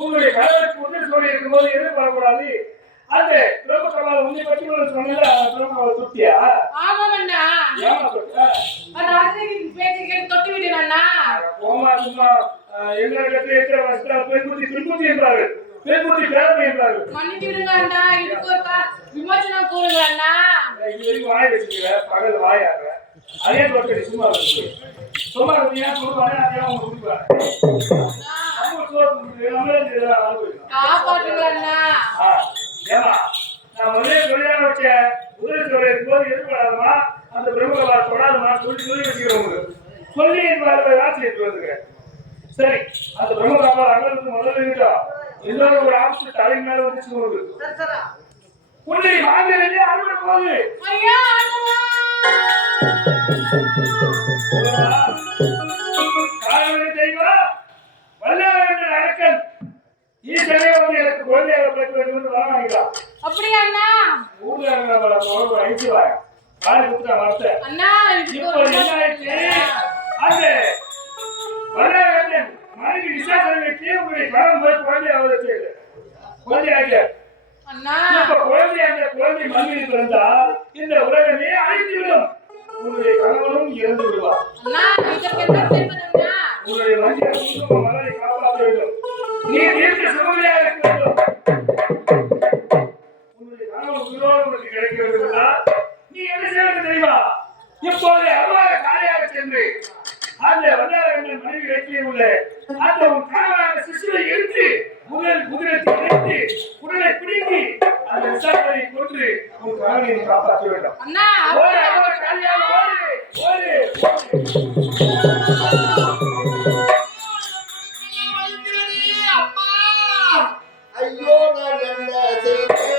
உங்களுடைய கணவருக்கு உதவி சொல்லி இருக்கும்போது எதிர்பார்க்கக்கூடாது. அந்த பிரம்மகபால உன்னை பற்றி சொன்னது பிரம்மகபால தொட்டியா? ஆமாமண்ணா. ஏமா தொட்டா? அந்த அசைக்கு பேச்சு கேட்டு தொட்டு விட்டேன் அண்ணா. போமா சும்மா எங்களிடத்தில் இருக்கிற வஸ்திரம் பெண்குட்டி திருப்பதி என்றார்கள், பெண்குட்டி பேரமை என்றார்கள். மன்னிச்சிடுங்க அண்ணா, இதுக்கு ஒரு விமோசனம் கூறுங்க அண்ணா. இது வரைக்கும் வாய் வச்சுக்கிற பகல் வாயாடுற அதே தொட்டடி சும்மா இருக்கு. சும்மா இருந்தீங்க சொல்லுவாங்க நான் கொடுக்குறேன். காப்பாற்றுங்க அண்ணா. ஏமா நான் முதலே சொல்லிதான் வச்சேன், முதலே சொல்ல இருக்கும்போது எதிர்பாராதமா அந்த பிரம்மகபால தொடாதமா சொல்லி வச்சுக்கிறவங்க சொல்லி ஆட்சி எடுத்து வந்துக்கிறேன். சரி அந்த பிரம்மகபால அங்கே முதல்ல இருக்கா எல்லோரும் ஒரு ஆட்சி தலை மேல வந்துச்சு உன்னை வாங்கலே அறுவடை போகுது. தெரியுமா வல்லவன் அரக்கன் ஈசனே வந்து எனக்கு குழந்தையாக பிறகு வாங்கிக்கலாம். அப்படியா அண்ணா? ஊர்ல இருக்கிற ஐந்து வாயா வாரி கொடுத்தா வார்த்தை. இப்போ என்ன ஆயிடுச்சு? அந்த வல்லவன் மனைவி விசாசனை வச்சு உங்களுடைய கடன் போய் குழந்தையாக குழந்தையாக இப்ப குழந்தை மண்ணில் பிறந்தா இந்த உலகமே அழிந்துவிடும். உன்னுடைய கணவனும் இறந்து விடுவார். உன்னுடைய மகளை காப்பாற்ற வேண்டும். நீ தீர்க்க சுகமையாக இருக்க வேண்டும். உன்னுடைய கணவன் உயிரோடு உனக்கு கிடைக்க வேண்டும். நீ என்ன செய்ய வேண்டும் தெரியுமா? இப்போது அவ்வாறு காலையாக சென்று அந்த வந்தாரங்கள் மனைவி வெற்றியை உள்ள அந்த உன் கணவனான சிசுவை எடுத்து முதல் குதிரத்தை இணைத்து உடலை பிடுங்கி அந்த விசாரணையை கொண்டு உன் கணவனை காப்பாற்ற வேண்டும். ஐயோ நான் என்ன செய்தேன்?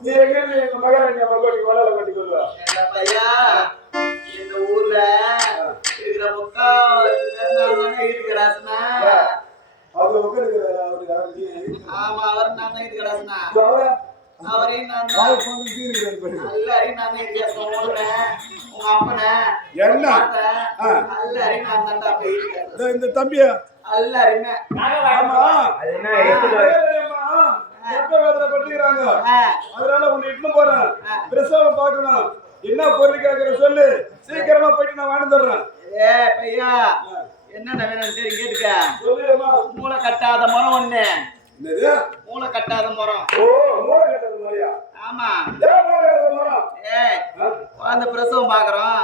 நீ எங்க எங்க மகாராணி மகோடி வளர கட்டி கொள்வா இந்த ஊர்ல இருக்கிற எல்லாரையும் நான் உங்க அப்பனை என்ன எல்லாரையும் நான் தாண்டா போயிருக்கேன். இந்த தம்பியா எல்லாருமே ஆமா எப்ப வேதனை பண்ணிக்கிறாங்க. அதனால உன்னை இட்டு போறேன். பிரசவம் பார்க்கணும். என்ன பொருள் கேட்கற சொல்லு. சீக்கிரமா போயிட்டு நான் வாங்கி தர்றேன். ஏ பையா என்னென்ன வேணும்னு தெரியும் கேட்டுக்க. சொல்லுமா. மூளை கட்டாத மரம் ஒண்ணு. என்னது? மூளை கட்டாத மரம். ஓ மூளை கட்டாத மரம்யா? ஆமா. ஏன் மூளை கட்டாத மரம்? ஏய் அந்த பிரசவம் பாக்குறோம்.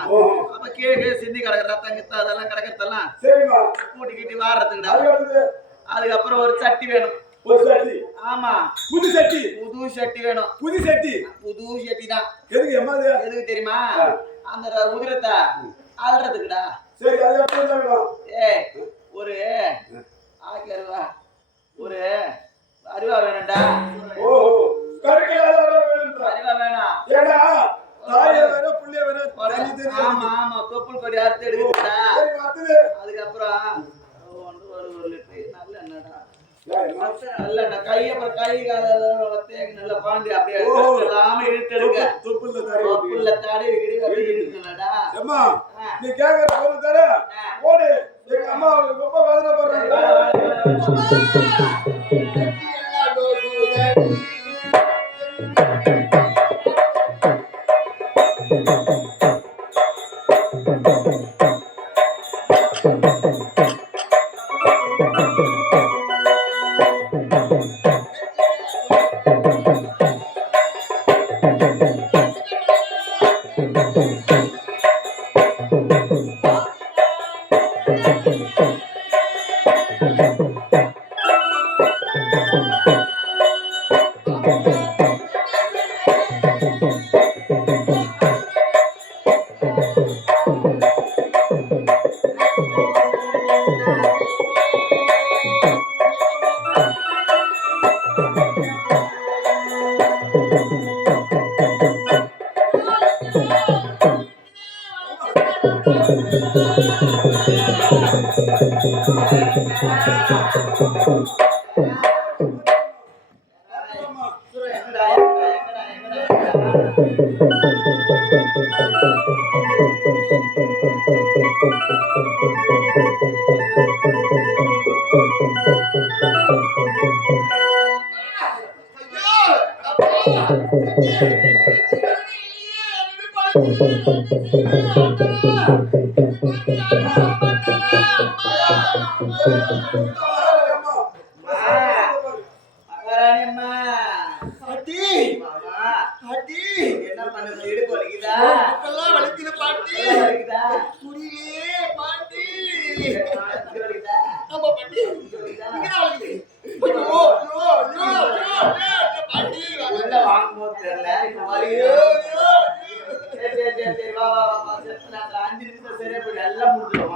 அப்ப கீழே சிந்தி கிடக்குற ரத்தம் கித்த அதெல்லாம் கிடக்கிறதெல்லாம் சரிமா கூட்டிக்கிட்டு வாடுறதுக்குடா. அதுக்கப்புறம் ஒரு சட்டி வேணும். ஒரு சட்டி? ஆமா. புது சட்டி? புது சட்டி வேணும். புது சட்டி? புது சட்டி தான். எதுக்கு எம்மாது? எதுக்கு தெரியுமா? அந்த உதிரத்தை ஆள்றதுக்குடா. சரி அது எப்படி வேணும்? ஏய் ஒரு ஆக்கருவா ஒரு அருவா வேணும்டா. ஓஹோ கருக்கலாத அருவா வேணும்டா. அருவா வேணும். ஏடா தாயே வேற புள்ளிய வேற தனி தனி. ஆமா ஆமா தொப்புள் கொடி அறுத்து எடுக்குடா. சரி அடுத்து அதுக்கப்புறம் ஒரு லிட்டர் நல்ல என்னடா நல்ல கைய கை கால தேங்க நல்ல பாண்டி அப்படியே எல்லாமே இழுத்து எடுக்க. தொப்புள்ள தாடி கிடி அப்படியே இழுக்கணும்டா. அம்மா நீ கேக்குற பொருள் தர ஓடு. எங்க அம்மா ரொம்ப வேதனை பண்றாங்க. என்ன பண்ண இடுப்பு வலிக்குதா? வலிக்குது பாட்டி. வலிக்குதா? புரியலே பாட்டி. வலிக்குதா? ஆமா பாட்டி. வலிக்குதா? வலிக்குது. ஐயோ ஐயோ ஐயோ பாட்டி உள்ள வாங்கும்போது தெரியல. வலிக்குது. சரி வா வா வா செத்து நான் 5 நிமிஷம் சரியா போய் எல்லாம் முடிஞ்சிடும்.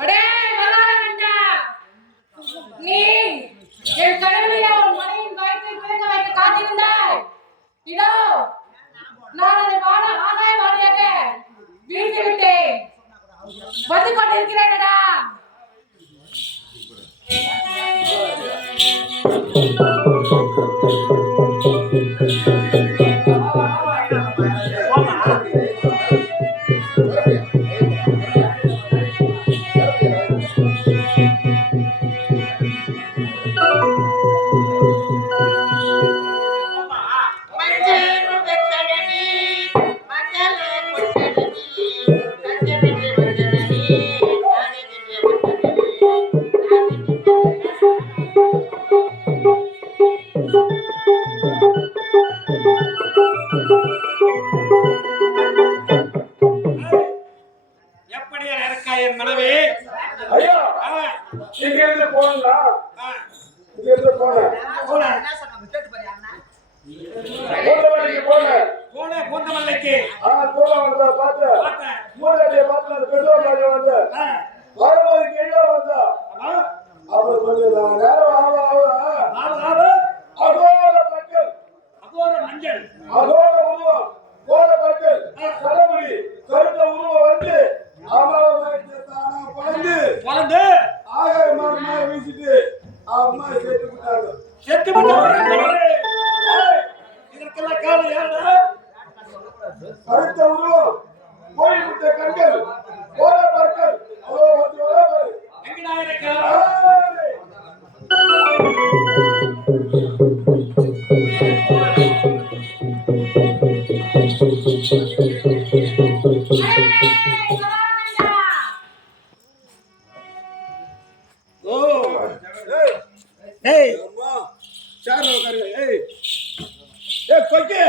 அடே வல்லாரங்கண்டா, நீ என் கனவிலே உன் மனைவியின் வயிற்றை பிறக்க வைக்க காத்திருந்தாய். இதோ நான் அதை ஆதாய வாணியாக வீழ்த்தி விட்டேன். வந்து கொண்டிருக்கிறேனடா. எப்படியா இருக்கா என் மனைவி? ஐயா இங்க இருந்து போனா இங்க இருந்து போன பூந்தமல்லிக்கு பார்த்து மூணாடிய பார்த்து அந்த பெற்றோர் வந்து வரும்போது கீழே வந்தா அவர் கொஞ்சம் நேரம் அகோர பற்கள் மஞ்சள் அகோர உருவம் கோர பற்கள் சடமுடி கருத்த உருவம் வந்து பறந்து வளர்ந்து ஆகாய மரமா வீசிட்டு அம்மா செத்து விட்டாங்க. செத்து விட்டாங்க. இதற்கெல்லாம் காரணம் யாரு? கருத்த உருவம் கோழி முட்டை கண்கள் கோர பற்கள் அதோ வந்து வர பாரு எங்கடா இருக்கிறார்? ஏய் அம்மா சார்ல உட்காருங்க. ஏய் கொக்கே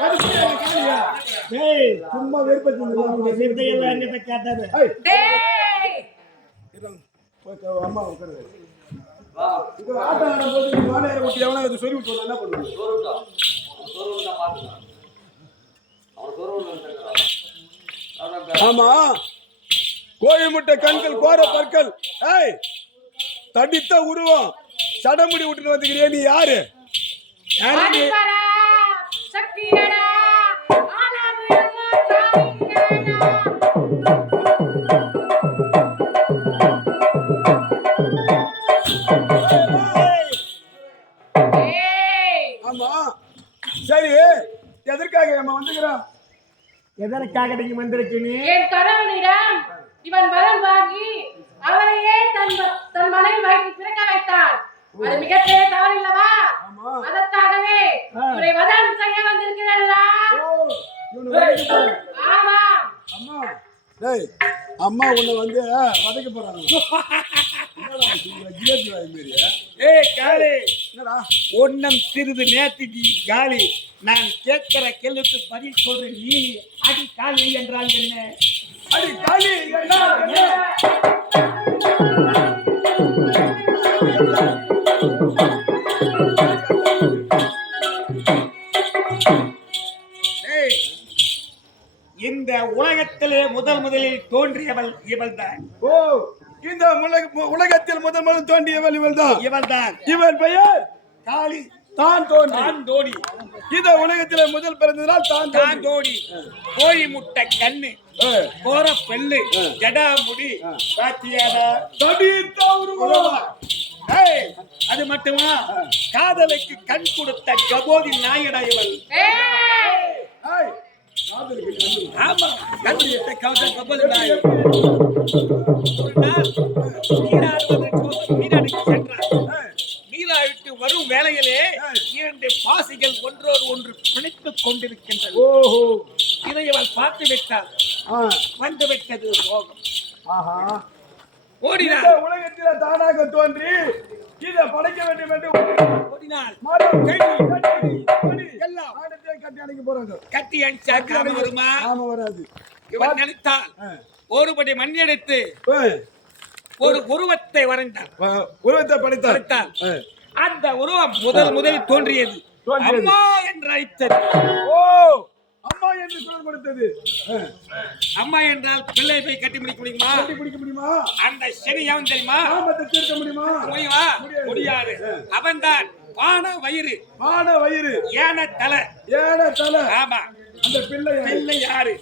கடிச்சியா காலியா? ஏய் சும்மா வெறுப்பேத்துங்க. சிந்தையெல்லாம் என்ன கேட்டாரு? டேய் போய் அம்மா உட்காருங்க. இது ஆட்டம் ஆடும்போது நீ வாழைய ஊட்டி எவனா இது சொல்லி விட்டு என்ன பண்ணுவீங்க? ஆமா கோழி முட்டை கண்கள் கோர பற்கள் ஏய் தடித்த உருவம் சடமுடி விட்டுட்டு வந்துக்கிறியா நீ யாரு? அடிப்படா சக்தியடா ஆனாவிடா ஆமா சரி எதற்காக நம்ம வந்துக்கிறோம்? எதற்காக நீங்க வந்திருக்கீங்க? என் கணவனிடம் இவன் வரம் வாங்கி அவரையே தன் மனைவி வயிற்றில் பிறக்க வைத்தான். அது மிகப்பெரிய தவறு இல்லவா? அதற்காகவே இவரை வதம் செய்ய வந்திருக்கிறேன். ஆமா அம்மா டேய் அம்மா உன்னை வந்து வதைக்க போறாங்க. என்னடா ஜிலேபி வாய் மாரி. ஏய் காளி, என்னடா ஒன்னம் சிறிது நேர்த்திக்கு காளி. நான் கேட்கிற கேள்விக்கு பதில் சொல்றேன். நீ அடி காளி என்றால் என்ன? அடி காளி என்றால் என்ன? ஏய், இந்த உலகத்திலே முதலில் தோன்றியவள் இவள்தான். ஓ, இந்த உலகத்தில் முதல் தோன்றியவள் இவள்தான். இவள்தான். இவள் பெயர் காளி தான் தோணி. இந்த உலகத்திலே முதல் பிறந்ததால் தான் தோணி. கோழி முட்டை கண்ணு, கோர பெல்லு, ஜடா முடி, பாத்தியாடா தடித்த உருவம். ஏய், அது மட்டுமா, காதலுக்கு கண் கொடுத்த கபோதி நாயடா இவள். ஏய், காதலுக்கு கண்ணு. ஆமா, கண் கொடுத்த கபோதி நாய். ஒரு நாள் நீராடுவதற்கோசம் நீராடிக்கு சென்றார். நீராடிட்டு வரும் வேளையிலே இரண்டு பாசிகள் ஒன்றோடு ஒன்று பிணைத்துக் கொண்டிருக்கின்றது. ஓஹோ, இதை அவள் பார்த்து விட்டாள். வந்து விட்டது மோகம். ஆஹா, ஓடினாள். இந்த உலகத்திலே தானாக தோன்றி இதை படைக்க வேண்டும் என்று ஓடினாள். மரம், எல்லாம் ஆடத்தை கட்டி அணைக்க போறாங்க. கட்டி அடிச்சா காம வருமா? ஆமா, வராது. இவன் நினைத்தால் ஒருபடி மண் எடுத்து ஒரு உருவத்தை வரைந்தார். உருவத்தை படைத்தார். படைத்தார். அந்த உருவம் முதலில் தோன்றியது. அம்மா என்று அழைத்தது. ஓ, அம்மா என்று குரல் கொடுத்தது. அம்மா என்றால் பிள்ளை போய் கட்டி முடிக்க முடியுமா? கட்டி பிடிக்க முடியுமா? அந்த சரி எவன் தெரியுமா? காமத்தை தீர்க்க முடியுமா? முடியுமா? முடியாது. அவன்தான் வான வயிறு, வான வயிறு, ஏன தலை. ஏன தலை. ஆமா, அந்த பிள்ளை யாரு?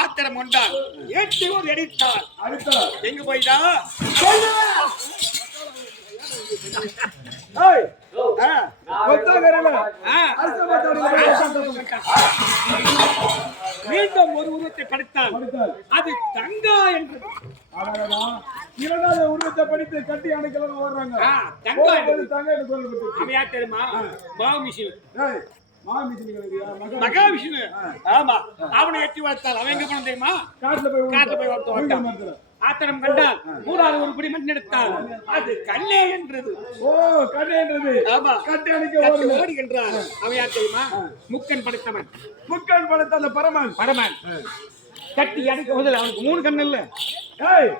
ஆத்திரம் கொண்டால் ஏற்றி ஒரு அடித்தால் அடித்தார். எங்க போய்டா? ஏய், ஒத்தகரல மீண்டும் ஒரு உருவத்தை படைத்தால் அடித்தார். அது தங்கா என்று. அடடா, இரண்டாவது உருவத்தை படித்து கட்டி அணைக்கலாம் ஓடுறாங்க. தங்கா ஓடுறது தங்க என்று குரல் கொடுத்தது. அவன் யார் தெரியுமா? மகாவிஷ்ணு. ஏய், மாமிசினி கிடையா? மகாவிஷ்ணு. ஆமா, அவனை எட்டி வளர்த்தால் அவன் எங்க போன தெரியுமா? காட்டுல போய் வளர்த்தான். ஆத்திரம் கண்டால் மூணாவது ஒரு பிடி மண் எடுத்தால் அது கண்ணே என்றது. ஓ, கண்ணேன்றது. ஆமா, கட்டி அணைக்க ஓடுகின்றான். அவன் யார் தெரியுமா? முக்கன் படைத்தவன். முக்கன் படைத்த அந்த பரமன். கட்டி அணைக்க முதல்ல அவனுக்கு 3 கண் இல்ல. ஏய்,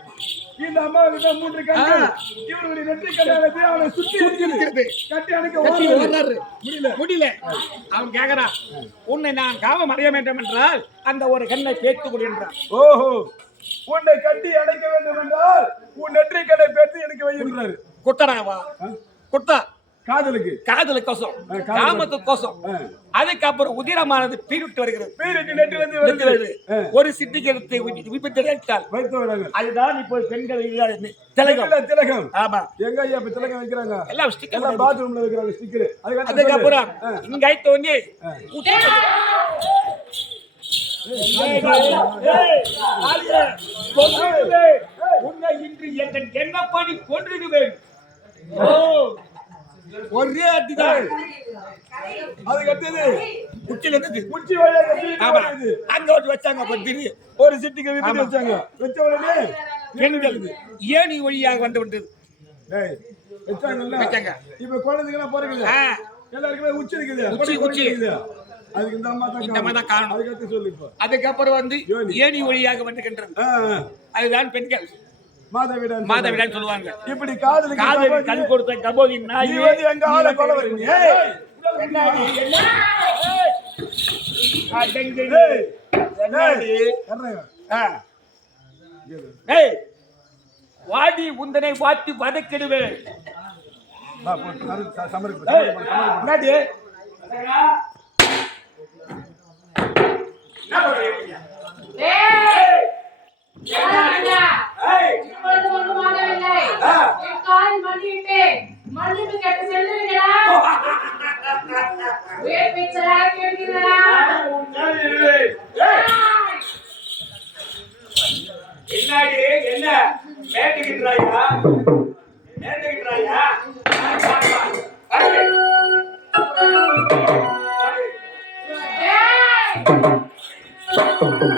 இந்த அம்மாவுக்கு 3 கண்கள். இவருடைய நெற்றி கண்ணானது அவனை சுத்தி இருக்கிறது. கட்டி அணைக்க ஓடுறாரு. முடியல. அவன் கேக்குறான், உன்னை நான் காமம் அடைய வேண்டும் என்றால் அந்த ஒரு கண்ணை பேத்து கொடுக்கின்றான். ஓஹோ, உன்னை கட்டி அணைக்க வேண்டும் என்றால் உன் நெற்றி கடை பேத்து எனக்கு வைக்கிறாரு. குட்டடாவா? குட்டா காதலுக்கோசம், காமத்துக்கோசம். அதுக்கப்புறம் உதிரமானது பீரிட்டு வருகிறது. நெற்றிலிருந்து ஒரு சிட்டிக்கு எடுத்து வைத்து வராங்க. அதுதான் இப்போ பெண்கள் திலகம். ஆமா, எங்க ஐயா இப்ப திலகம் வைக்கிறாங்க? எல்லாம் ஸ்டிக்கர், எல்லாம் பாத்ரூம்ல வைக்கிறாங்க ஸ்டிக்கர். அதுக்கப்புறம் இங்க தோண்டி உன்னை இன்று என் எண்ணப்பாடி கொன்றிடுவேன். ஒரே அடிதான். அதுக்கு அடுத்தது உச்சில இருந்து உச்சி வழியாக அங்க ஒரு வச்சாங்க. ஒரு சிட்டிக்கு விபத்து வச்சாங்க. வச்ச உடனே பெண்கள் ஏணி வழியாக வந்து விட்டது. வச்சாங்க. இப்ப குழந்தைங்க போறீங்க, எல்லாருக்குமே உச்சி இருக்குது. உச்சி அதுக்கு இந்த அம்மா தான் காரணம். அதுக்கு சொல்லு. இப்போ அதுக்கப்புறம் வந்து ஏணி வழியாக வந்துகின்றது. அதுதான் பெண்கள் மாதவிடான்னு சொல்லுவாங்க. இப்படி காதலுக்கு கண் கொடுத்த கபோதி நாய் எங்க ஆளை கொலை வரீங்க. வாடி உந்தனை வாட்டி வதக்கிடுவேன். என்ன மேட்டுகின்றாயா? Hey!